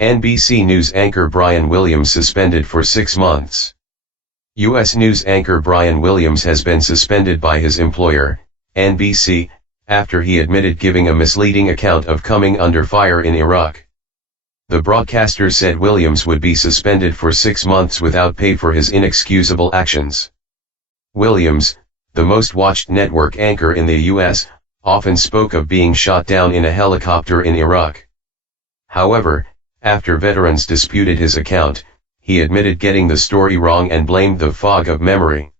NBC News anchor Brian Williams suspended for 6 months. U.S. News anchor Brian Williams has been suspended by his employer, NBC, after he admitted giving a misleading account of coming under fire in Iraq. The broadcaster said Williams would be suspended for 6 months without pay for his inexcusable actions. Williams, the most watched network anchor in the U.S., often spoke of being shot down in a helicopter in Iraq. However, after veterans disputed his account, he admitted getting the story wrong and blamed the fog of memory.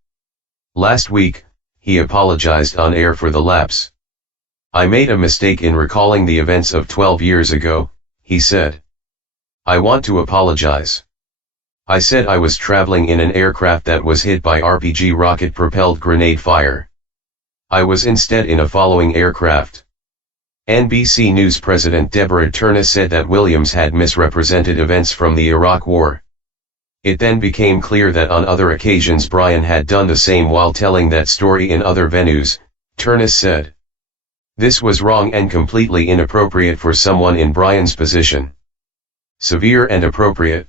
Last week, he apologized on air for the lapse. "I made a mistake in recalling the events of 12 years ago," he said. "I want to apologize. I said I was traveling in an aircraft that was hit by RPG rocket-propelled grenade fire. I was instead in a following aircraft." NBC News President Deborah Turner said that Williams had misrepresented events from the Iraq War. It then became clear that on other occasions Brian had done the same while telling that story in other venues, Turner said. "This was wrong and completely inappropriate for someone in Brian's position. Severe and appropriate.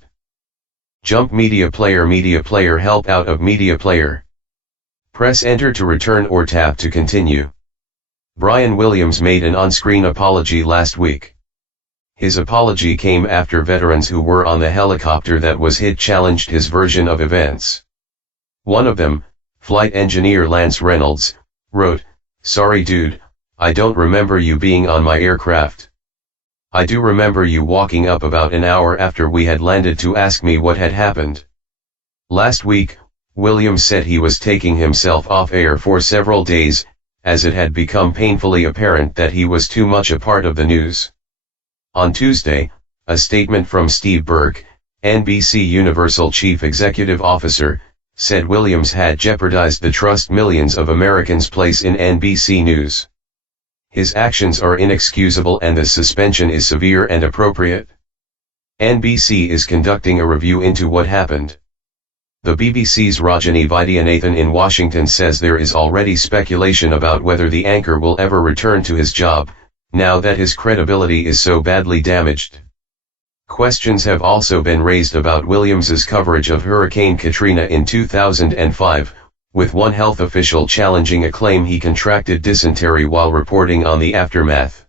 Jump media player help out of media player. Press enter to return or tap to continue." Brian Williams made an on-screen apology last week. His apology came after veterans who were on the helicopter that was hit challenged his version of events. One of them, flight engineer Lance Reynolds, wrote, "Sorry dude, I don't remember you being on my aircraft. I do remember you walking up about an hour after we had landed to ask me what had happened." Last week, Williams said he was taking himself off air for several days, as it had become painfully apparent that he was too much a part of the news. On Tuesday, a statement from Steve Burke, NBC Universal Chief Executive Officer, said Williams had jeopardized the trust millions of Americans place in NBC News. "His actions are inexcusable and the suspension is severe and appropriate." NBC is conducting a review into what happened. The BBC's Rajani Vaidyanathan in Washington says there is already speculation about whether the anchor will ever return to his job, now that his credibility is so badly damaged. Questions have also been raised about Williams's coverage of Hurricane Katrina in 2005, with one health official challenging a claim he contracted dysentery while reporting on the aftermath.